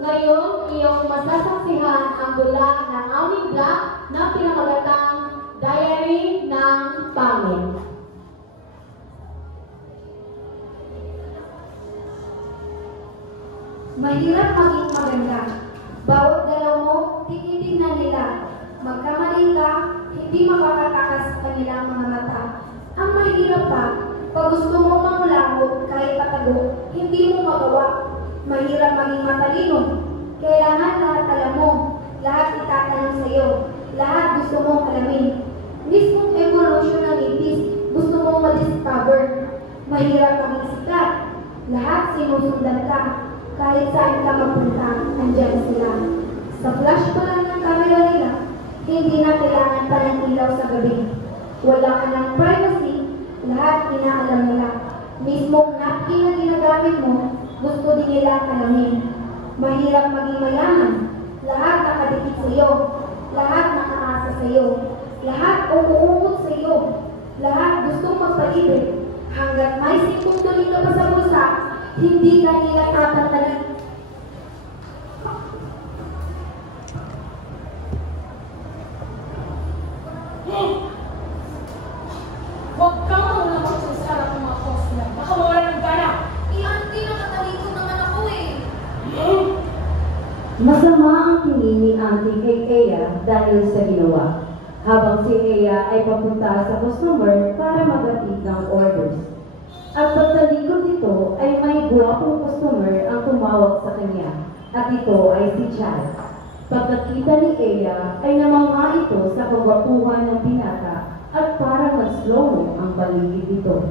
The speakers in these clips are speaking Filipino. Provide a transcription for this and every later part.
Ngayon, iyong masasaksihan ang dula ng aming vlog na pinamagatang Diary ng Pangit. Mahirap maging maganda. Bawat galaw mo, tinitingnan nila. Magkamali ka, hindi makakatakas sa kanilang mga mata. Ang mahirap pa, pag gusto mo mangulangot kahit patago, hindi mo magawa. Mahirap maging matalino. Kailangan lahat alam mo, lahat itatanong sa iyo, lahat gusto mong alamin. Mismong evolution ng itis, gusto mong ma-discover. Mahirap maging sikat, lahat sinusundan ka. Kahit saan ka mapunta, andyan sila. Sa flash pa lang ng camera nila, hindi na kailangan pa ng ilaw sa gabi. Wala ka ng privacy, lahat inaalam nila. Mismong napkin na ginagamit mo, gusto din nila alamin. Mahirap maging mayaman, lahat nakadikit sa iyo, lahat nakaasa sa iyo, lahat umuukot sa iyo, lahat gustong magpalibig. Hanggat may $5 ka pa sa bulsa, hindi ka nila tatantanin. Huwag kang maulapag sa sarap ng mga customer. Baka mawala ng gana. Auntie, nakatalikod naman ako eh. Masama ang tingin ni Auntie kay Ea dahil sa ginawa, habang si Ea ay papunta sa customer para magatid ng orders. At pagtalikod nito ay may guwapong customer ang tumawag sa kanya, at ito ay si Chad. Pagkakita ni Ea ay namangha ito sa kagwapuhan ng binata at parang nag-slow ang paligid nito.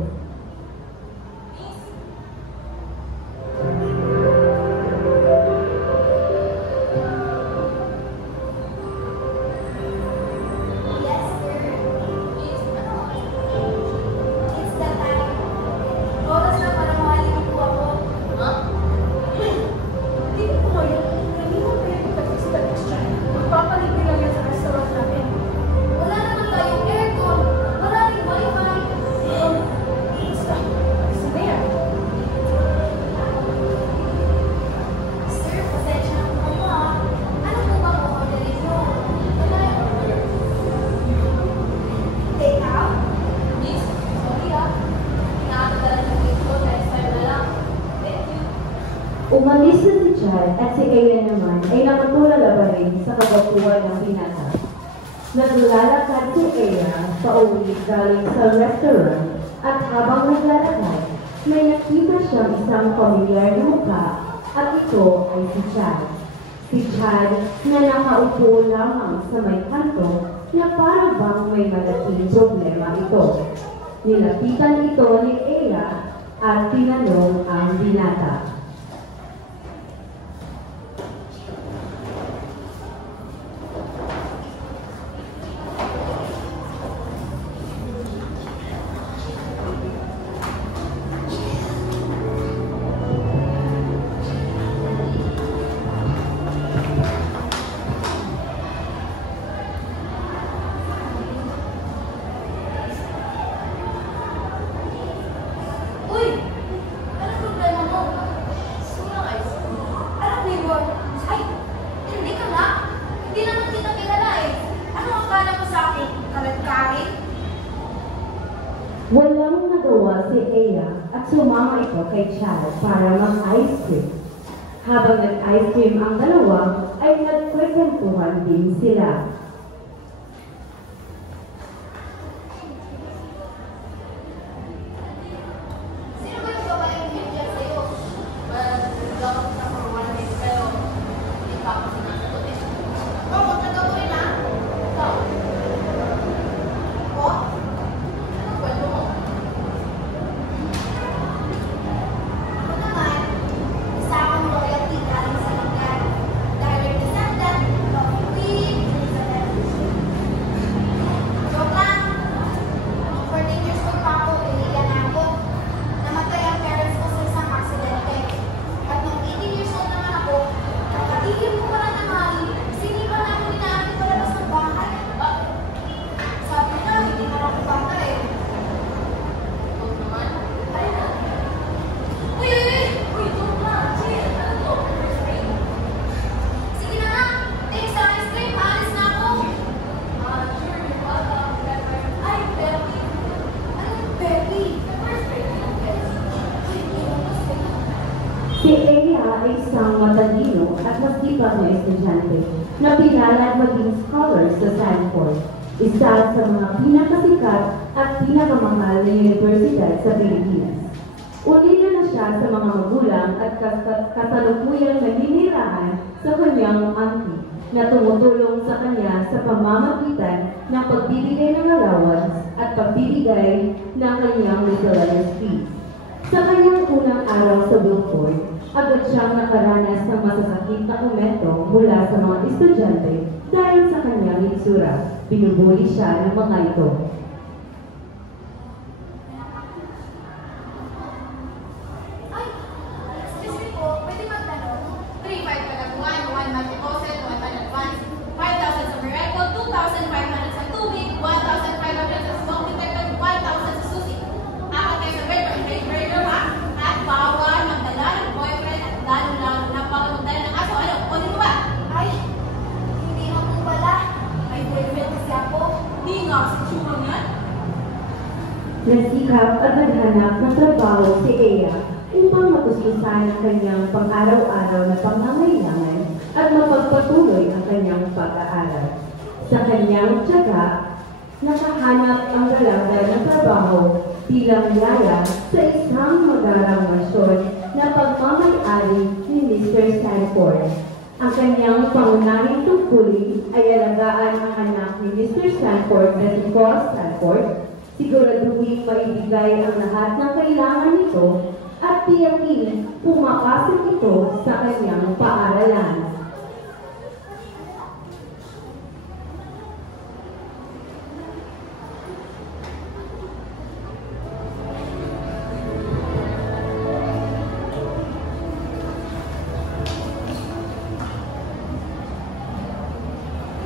Umalis na si Chad at si Ea naman ay nakatulala pa rin sa kagwapuhan ng binata. Naglalakad si Ea pauwi galing sa restaurant at habang naglalakad, may nakita siyang isang pamilyar na mukha at ito ay si Chad. Si Chad na nakaupo lamang sa may kanto na parang bang may malaking problema ito. Nilapitan ito ni Ea at tinanong ang binata. Walang nagawa si Ea at sumama ito kay Chad para mag-ice cream. Habang nag-ice cream ang dalawa, ay nagkwentuhan din sila. Si Ea ay isang matalino at masipag na estudyante na pinalad maging scholar sa Stanford, isa sa mga pinakasikat at pinakamahal na universidad sa Pilipinas. Unila na siya sa mga magulang at kasalukuyang naninirahan sa kanyang auntie na tumutulong sa kanya sa pamamagitan ng pagbibigay ng allowance at pagbibigay ng kanyang miscellaneous fees. Sa kanyang unang araw sa Wilford, agad siyang nakaranas ng masasakit na komento mula sa mga estudyante dahil sa kanyang itsura. Binubuli siya ng mga ito. Ay, excuse me po, pwede magtanong? 3,500 pag 1 month deposit, 1 month advance, 5,000 sa Miracle, 2,500 sa tubig, 1,500 sa smoke detector, 1,000 sa susi. Apat kayo sa bedroom, breaker ha? At bawal magdala ng boyfriend at lalo-lalo na bawal magdala ng aso. Ano? Kunin mo ba? Ay, hindi na po pala. May boyfriend kasi ako. Di nga, sa tsumang yan. Nasikap at naghanap ng trabaho si Ea upang matustusan ang kanyang pang-araw-araw na pangangailangan at mapagpatuloy ang kanyang pag-aaral. Sa kanyang tiyaga, nakahanap ang dalaga ng trabaho bilang yaya sa isang magarang mansyon na pagmamay-ari ni Mr. Stanford. Ang kanyang pangunahing tungkulin ay alagaan ang anak ni Mr. Stanford na si Paul Stanford, siguraduhin maibigay ang lahat ng kailangan nito at tiyakin pumapasok ito sa kanyang paaralan.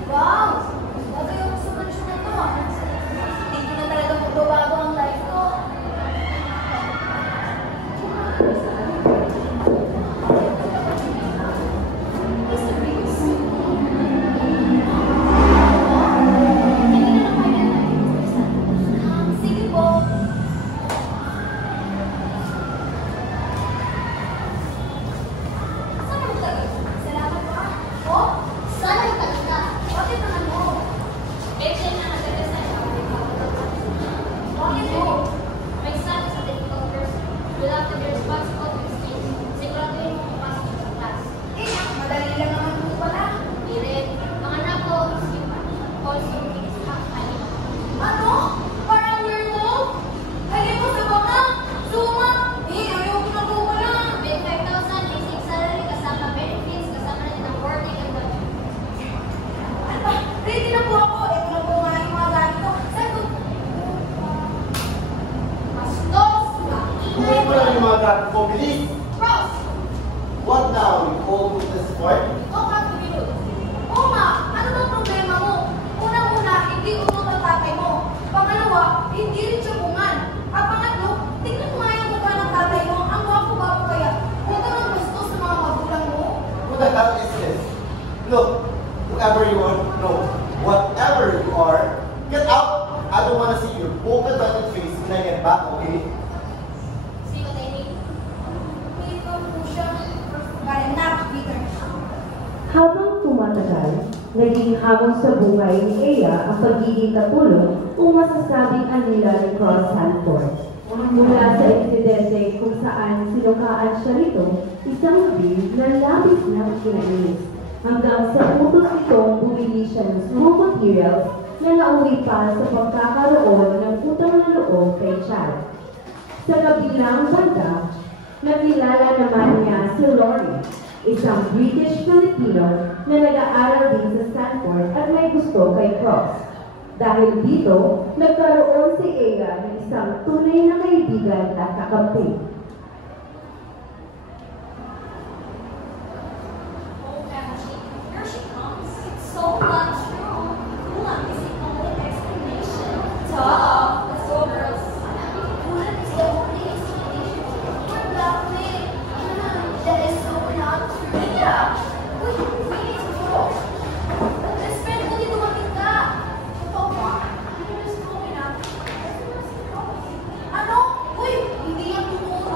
Wow! Bagay ako sa mansyon na to. Hindi ko na talaga magbabago ang life ko. Mr. Riggs? Hindi na lang kayo na. Sige po. Saan mo talaga? Salamat po ah. Oh? Saan mo talaga? Bakit naman mo? Kasi na nagdala sa Bakit mo? My son is a difficult person. You have to be responsible to his needs. Siguraduhin mo papasok siya sa class. Eh, madali lang naman po pala. Hindi rin. Mga anak ko, isipan. Also, it is half money. Ano? Parang werewolf? Halin mo sa baka? Suma? Eh, ayaw ko na po pala. May 5,000 basic salary, kasama benefits, kasama na din ang boarding and the Ano ba? Ready na po ako. Ito na po nga yung mga gamit ko. Saan ko? bastos, Kunin mo lang yung mga gamit ko, bilis! Ross! What now? You call with the sport? Ikaw ka tumilod. Oo nga, ano bang problema mo? Unang-una, hindi utot ang tatay mo. Pangalawa, hindi rin siya bungan. At pangatlo, tingnan mo nga yung mukha ng tatay mo. Ang gwapo-gwapo kaya. Huwag ka nang gusto sa mga magulang mo. Who the hell is this? Look, whoever you are, no, whatever you are, get out! I don't want to see your polka-dotted face when I get back, okay? See what I mean? Hindi ko po siya. Kaya na, Peter. Habang tumatagal, naging hamon sa buhay ni Ea ang pagiging katulong kung masasabing anila ni Carl Sanford. Mula sa insidente kung saan sinukaan siya nito, isang gabi na labis na kinainis. Hanggang sa utos nitong bumili siya ng school materials na nauwi pa sa pagkakaroon ng utang na loob kay Chad. Sa kabilang banda, nakilala naman niya si Lori, isang British Filipino na nag-aaral din sa Stanford at may gusto kay Cross. Dahil dito, nagkaroon si Ea ng isang tunay na kaibigan at kakampi. OMG, here she comes. It's so much wrong. Kulang kasi only explanation. Tough. Let's go, girls. Kulang is the only explanation. We're blackmail. That is so not true. Yeah. Uy, really siguro. Best friend ko dito ka. Totoo ba? You're just going up. Ano? Uy, hindi yan totoo.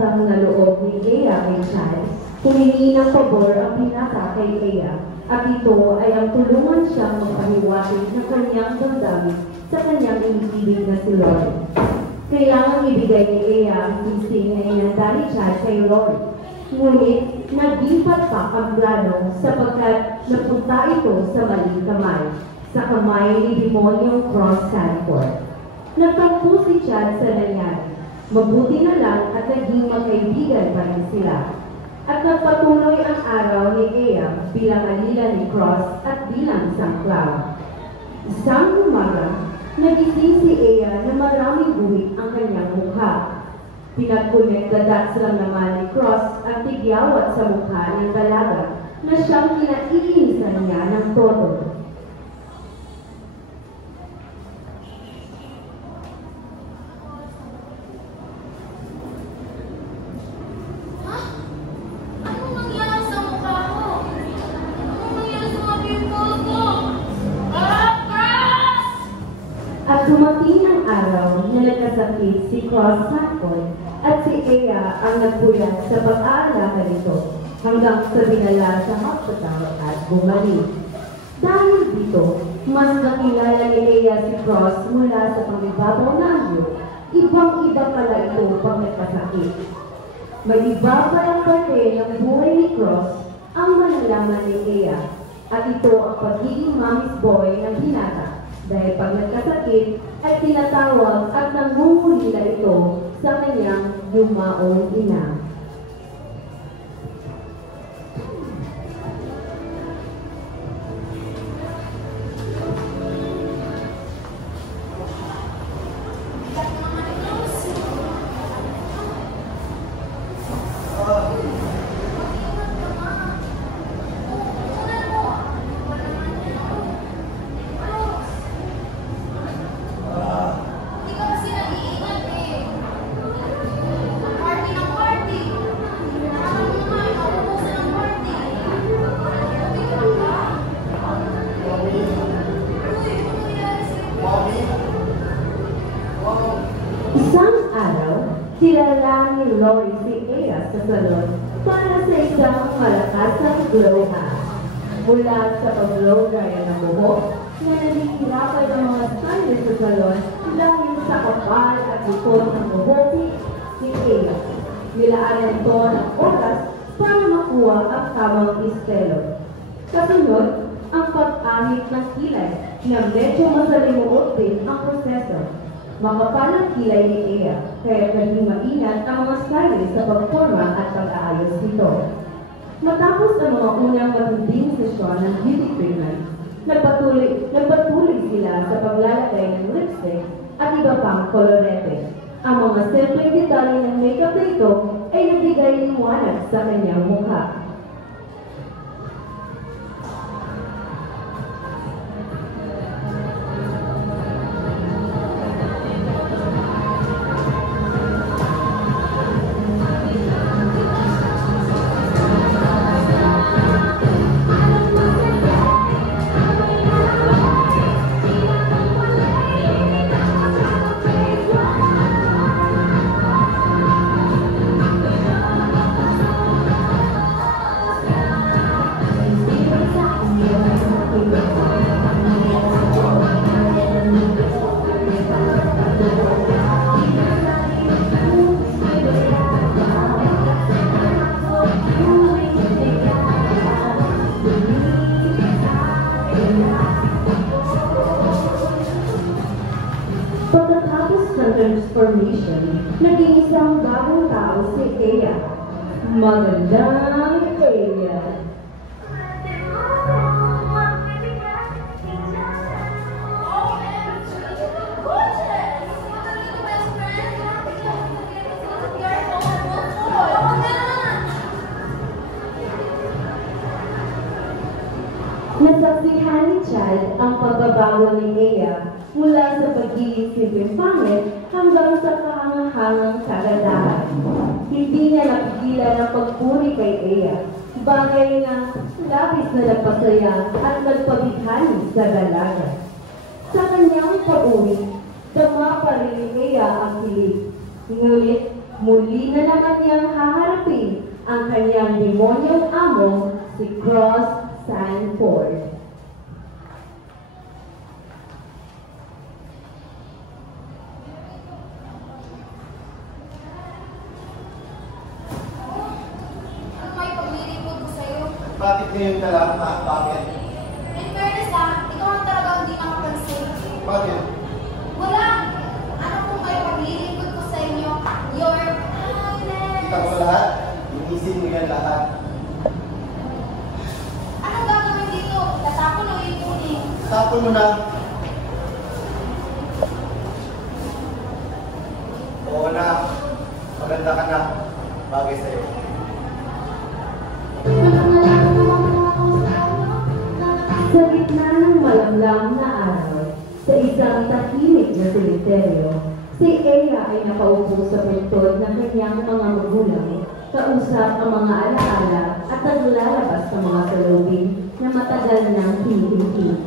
utang na loob ni Ea kay Chad, humingi ng pabor ang binata kay Ea, at ito ay ang tulungan siyang magpahiwatig ng kanyang damdamin sa kanyang inibig na si Rory. Kailangang ibigay ni Ea ang sising na inanda ni Chad kay Rory. Ngunit naging patpak ang plano sapagkat napunta ito sa maling kamay, sa kamay ni Demonyong Cross Sanford. Nagtampo si Chad sa nangyari. Mabuti na lang at naging magkaibigan pa rin sila. At nagpatuloy ang araw ni Ea bilang alila ni Cross at bilang isang clown. Isang umaga, nagising si Ea na maraming buwik ang kanyang mukha. Pinagkunektadat lang naman ni Cross ang tigyawat sa mukha ng dalaga na siyang kinaiinisan niya ng todo. Anong nangyari sa mukha ko? Anong nangyari sa mga pimple ko? Cross! At dumating ang araw na nagkasakit si Cross Sanford at si Ea ang nagpuyat sa pag-aalaga nito hanggang sa dinala sa hospital at bumalik. Dahil dito, mas nakilala ni Ea si Cross mula sa pangibabaw na anyo, ibang-iba pala ito pag nagkasakit. May iba pa ang parte ng buhay ni Cross ang malalaman ni Ea, at ito ang pagiging mami's boy ng binata. Dahil pag nagkasakit ay tinatawag at nangungulila ito sa kanyang yumaong ina. Hindi ka kasi nag-iingat eh. Party ng party. Alam mo naman, nauubusan ng party. Okay ka lang ba? Mommy? Uy, ano nangyari sa'yo? Mommy? Wow. Isang araw, kilala ni Rory si Ea sa salon para sa isang malakas na glow-up. Mula sa pag-blow dryer ng buhok, na nahihirapan ng mga stylist sa salon dahil sa kapal at likod ng buhok ni Ea. Nilaanan ito ng oras para makuha ang tamang estelo. Kasunod, ang pag-ahit ng kilay na medyo masalimuot din ang proseso. Makapal ang kilay ni Ea, kaya naging maingat ang mga stylist sa pagporma at pag-aayos nito. Matapos ang mga unang matinding sesyon ng beauty treatment, nagpatuloy sila sa paglalagay ng lipstick at iba pang kolorete. Ang mga simpleng detalye ng makeup na ito ay nagbigay liwanag sa kanyang mukha. Pagkatapos ng transformation, naging isang bagong tao si Ea. Magandang Ea. Nasaksihan ni Chad ang pagbabago ni Ea mula sa pagiging simpleng pangit hanggang sa kahangahangang kagandahan. Hindi niya napigilan ang pagpuri kay Ea, bagay na labis na nagpasaya at nagpabithani sa dalaga. Sa kanyang pag-uwi, dama pa rin ni Ea ang hilig. Ngunit muli na naman niyang haharapin ang kanyang demonyong amo, si Cross Sanford. Ano may paglilipod ko sa'yo? Bakit ngayon ka lang, ha? Bakit? In fairness ikaw ang talagang hindi makapansin. Bakit? Wala! Ano kung may paglilipod ko sa inyo? Your Kita ko lahat? Inisin mo yan lahat. Anong gagawin dito? Tatapon o ipunin? Tapon mo na. Oo na. Maganda ka na. Bagay sa'yo. Sa gitna ng malamlam na araw, sa isang tahimik na sementeryo, si Eya ay nakaupo sa puntod ng kanyang mga magulang, kausap ang mga alaala at naglalabas ng mga salubin na matagal nang hinihintay.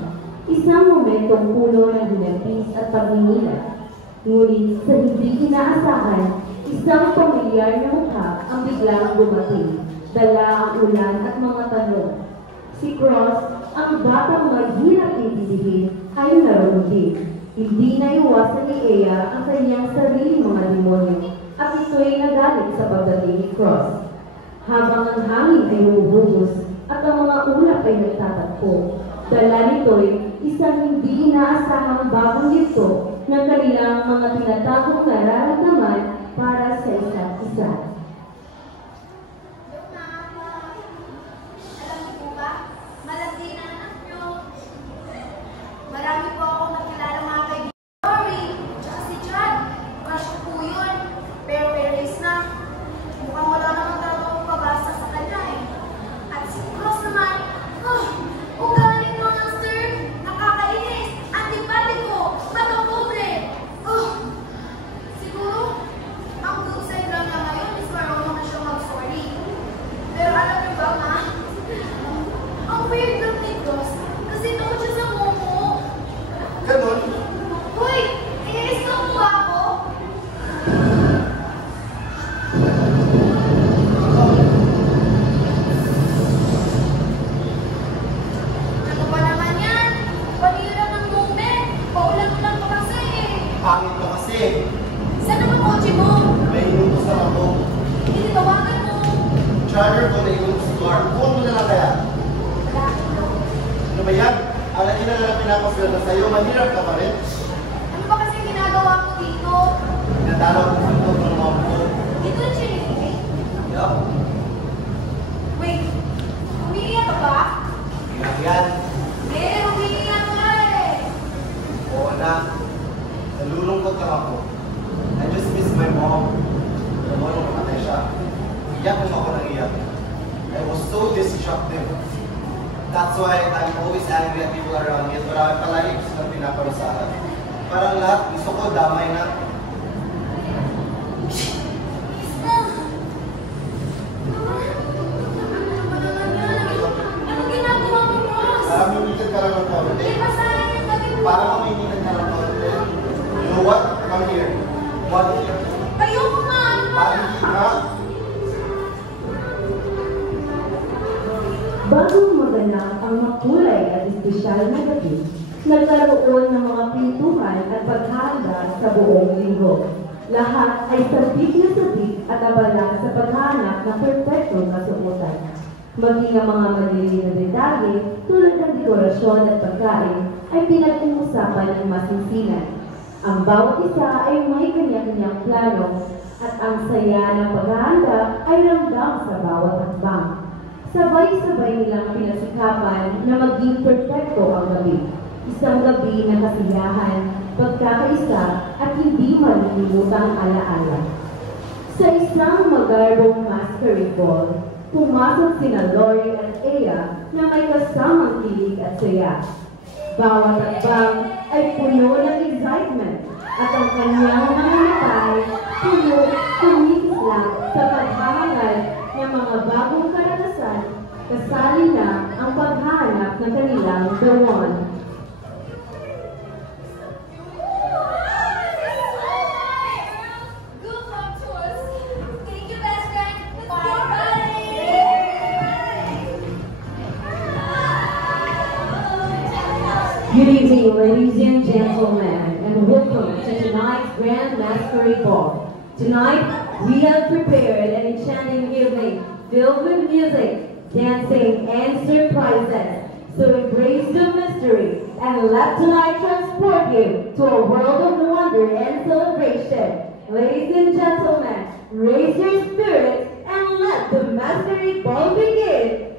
Isang momentong puno ng hinagpis at pagninilay. Ngunit sa hindi inaasahan, isang pamilyar na mukha ang biglang dumating, dala ang ulan at mga tanong. Si Cross, ang batang mahirap intindihin, ay naroon din. Hindi na iwasan ni Eya ang kanyang sariling mga demonyo at ito'y nagalit sa pagdating ni Cross. Habang ang hangin ay humuhugos at ang mga ulap ay nagtatakbo, dala nito'y isang hindi inaasahang bagong yugto ng kanilang mga tinatagong nararamdaman para sa isa't isa. Alam niyo po ba? Malandi na anak niyo. Marami po akong nakilala mga kaibigan. Sorry, tsaka si Chad. Crush ko po yun. Pero erase na. Mukhang wala naman talaga akong pabasa sa kanya eh. At si Cross naman, ugaling monster, nakakainis, antipatiko, matapobre. Siguro, ang good side lang niya ngayon is marunong na siya mag-sorry. Pero alam niyo ba, ma? Ang weird lang ni Cross kasi doon siya sa momo. Ganon. Uy! I-stop mo ba ako? Ano ba naman yan? Panira ng movement. Paulan-ulan pa kasi eh. Pangit ka kasi. Saan naman kotse mo? May inutos na ako. Hindi tawagan mo. Charger ko na inutos sa car. Phone mo na lang kaya. Wala. Ano ba yan? Alam niyo na lang pinapaswell na sa'yo. Mahirap ka pa rin. Ano ba kasi ginagawa ko dito? Natalaw ko sa ito ng mga ko. Dito na siya eh. Yup. Wait. Umiiyak ka ba? Hirap yan. Hindi, umiiyak ka eh. Oo na. Nalulungkot lang ako. I just miss my mom. Alam mo nung namatay siya. Iyak kung ako nang iyak. I was so destructive. That's why I'm always angry at people around me. At marami palagi gusto na pinaparusahan. Parang lahat gusto ko damay na. Anong ginagawa mo, Ross? Parang mimitin ka lang ng konti. Hindi pa sayang yung damit mo. Parang mimitin ka ng konti. You know what? Come here. What here? Ayoko nga, ano ba? Parang hindi ka. Bagong maganap ang makulay at espesyal na gabi, nagkaroon ng mga pintuhan at paghahanda sa buong linggo. Lahat ay sabik na sabik at abala sa paghanap ng perpektong kasuotan. Maging ang mga maliliit na detalye tulad ng dekorasyon at pagkain ay pinag-uusapan ng masinsinan. Ang bawat isa ay may kanya-kanyang plano at ang saya ng paghahanda ay ramdam sa bawat hakbang. Sabay-sabay nilang pinasikapan na maging perpekto ang gabi. Isang gabi na kasiyahan, pagkakaisa at hindi malilimutang alaala. Sa isang magarbong masquerade ball, pumasok sina Lori at Eya na may kasamang kilig at saya. Bawat hakbang ay puno ng excitement at ang kanyang mga matay puno kumikislap sa paghahangal ng mga bagong karanasan, kasali na ang paghahanap ng kanilang The One. Good luck to us. Good evening, ladies and gentlemen, and welcome to tonight's Grand Masquerade Ball. Tonight, we have prepared an enchanting evening filled with music, dancing, and surprises. So embrace the mystery and let tonight transport you to a world of wonder and celebration. Ladies and gentlemen, raise your spirits and let the Masquerade Ball begin.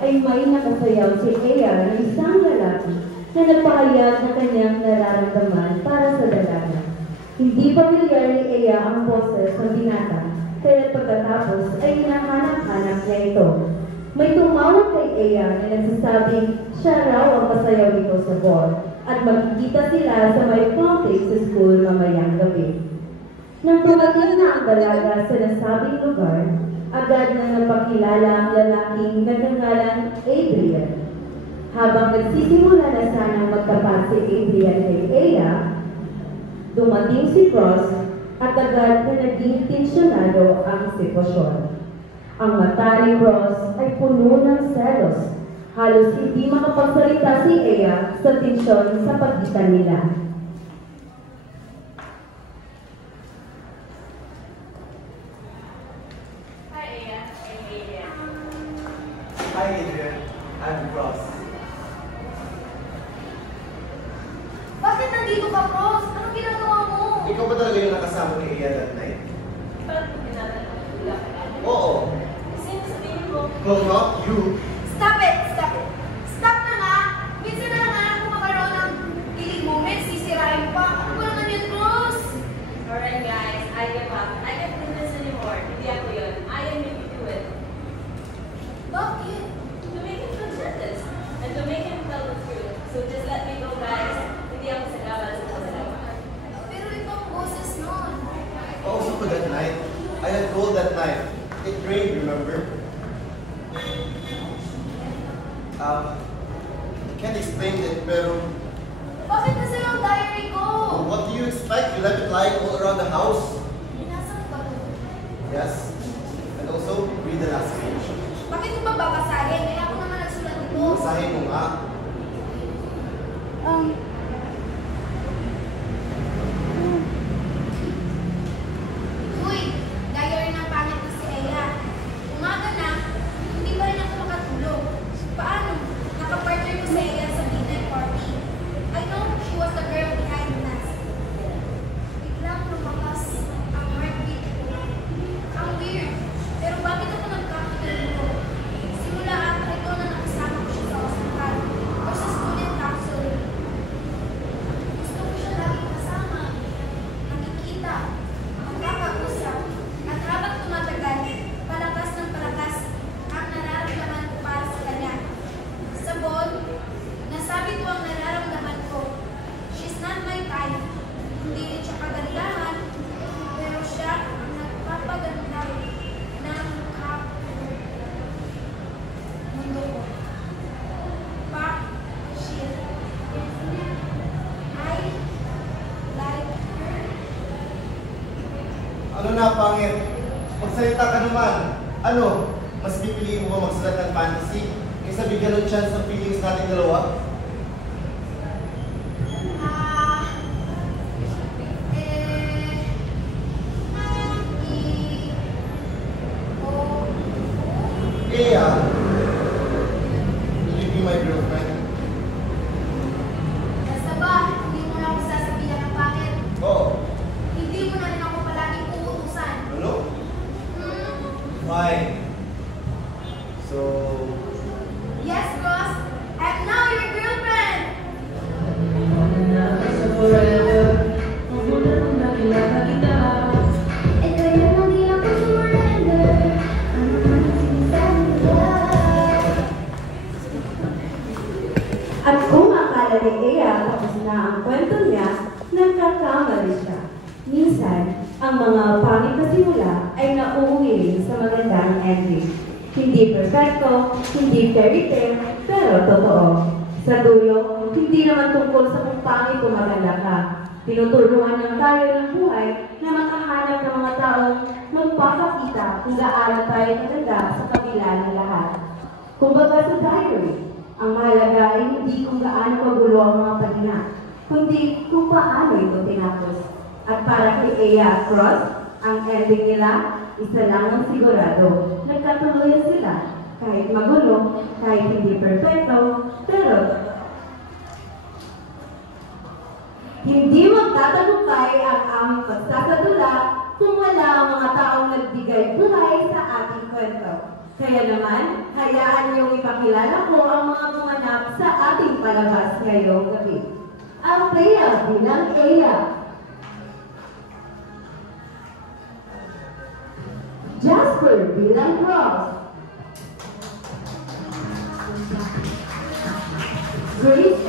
Ay may nakasayaw si Ea ng isang lalaki na nagpahayag na kanyang nararamdaman para sa dalaga. Hindi pamilyar ni Ea ang boses ng binata, kaya pagkatapos ay hinahanap-hanap niya ito. May tumawag kay Ea na nagsasabing siya raw ang pasayaw nito sa ball at magkikita sila sa may complex sa school mamayang gabi. Nang dumating na ang dalaga sa nasabing lugar, agad na napakilala ang lalaking nagngangalang Adrian. Habang nagsisimula na sanang magtapat si Adrian kay Ea, dumating si Cross at agad na naging tensyonado ang sitwasyon. Ang mata ni Cross ay puno ng selos. Halos hindi makapagsalita si Ea sa tensyon sa pagitan nila. Hi Adrian, I'm Ross. Bakit nandito ka, Ross? Anong ginagawa mo? Ikaw ba talaga yung nakasama ni Ea that night? Parang tinatanong ko lang. Oo. Kasi sabihin mo, No, not you. Stop it! Stop it! Stop na nga! Minsan na lang nga ako magkaroon ng kilig moment, sisirain pa. Ano ba naman yun, Ross? alright guys, I give up. I can't do this anymore. Hindi ako yun. I am make you do it. Bakit? To make him forget this. And to make him tell the truth. So just let me go guys. Hindi ako sagabal sa dalawa. Pero ito ang boses nun. Also for that night, I had told that night. It rained, remember? Can't explain it, pero Bakit nasa yung diary ko? what do you expect? You left it lying all around the house? Nasaan ba ito? Yes. And also, read the last page. Bakit ko ba babasahin? Kaya ako naman nagsulat nito. Basahin mo nga. Uy, diary ng pangit na si Ea. Umaga na, hindi pa rin ako makatulog. Paano? Nakapartner ko si Ea sa midnight party. I know she was the girl behind us. Biglang lumakas ang heartbeat ko. Ang weird. Pero bakit ako nagkakagulo? Simula ata ito na nakasama ko siya sa hospital o sa student council. Gusto ko siya laging kasama. Nakikita. Magkakausap. At habang tumatagal, palakas ng palakas ang nararamdaman ko para sa kanya. Sa ball, nasabi ko ang nararamdaman ko. She's not my type. Hindi rin siya kagandahan, pero siya ang nagpapaganda ng mukha ko. Mundo ko. Pa, she is. I like her. Ano na, pangit? Magsalita ka naman. Ano? Mas pipiliin mo ba magsulat ng fantasy kaysa bigyan ng chance ng feelings natin dalawa? Yeah. Will you be my girlfriend? Basta ba, hindi mo na ako sasabihan ng bakit? Oh. Hindi mo na rin ako palaging uutusan. Ano? Fine. So, Yes, boss. I'm now your girlfriend. And kaya nang di ako surrender. Ano man ang sinasabi nila. At kung akala ni Ea tapos na ang kwento niya, nagkakamali siya. Minsan, ang mga pangit na simula ay nauuwi rin sa magandang ending. Hindi perfecto, hindi fairy tale, pero totoo. Sa dulo, hindi naman tungkol sa kung pangit o maganda ka. Tinutulungan lang tayo ng buhay na makahanap ng mga taong magpapakita kung gaano tayo maganda sa kabila ng lahat. Kumbaga sa diary, ang mahalaga ay hindi kung gaano kagulo ang mga pagina, kundi kung paano ito tinapos. At para kay Ea at Cross, ang ending nila, isa lang ang sigurado. Nagkatuluyan sila, kahit magulo, kahit hindi perfecto, pero hindi magtatagumpay ang aming pagsasadula kung wala ang mga taong nagbigay buhay sa ating kwento. Kaya naman, hayaan niyong ipakilala ko ang mga gumanap sa ating palabas ngayong gabi. Ang Thea bilang Ea. Jasper bilang Cross. Grace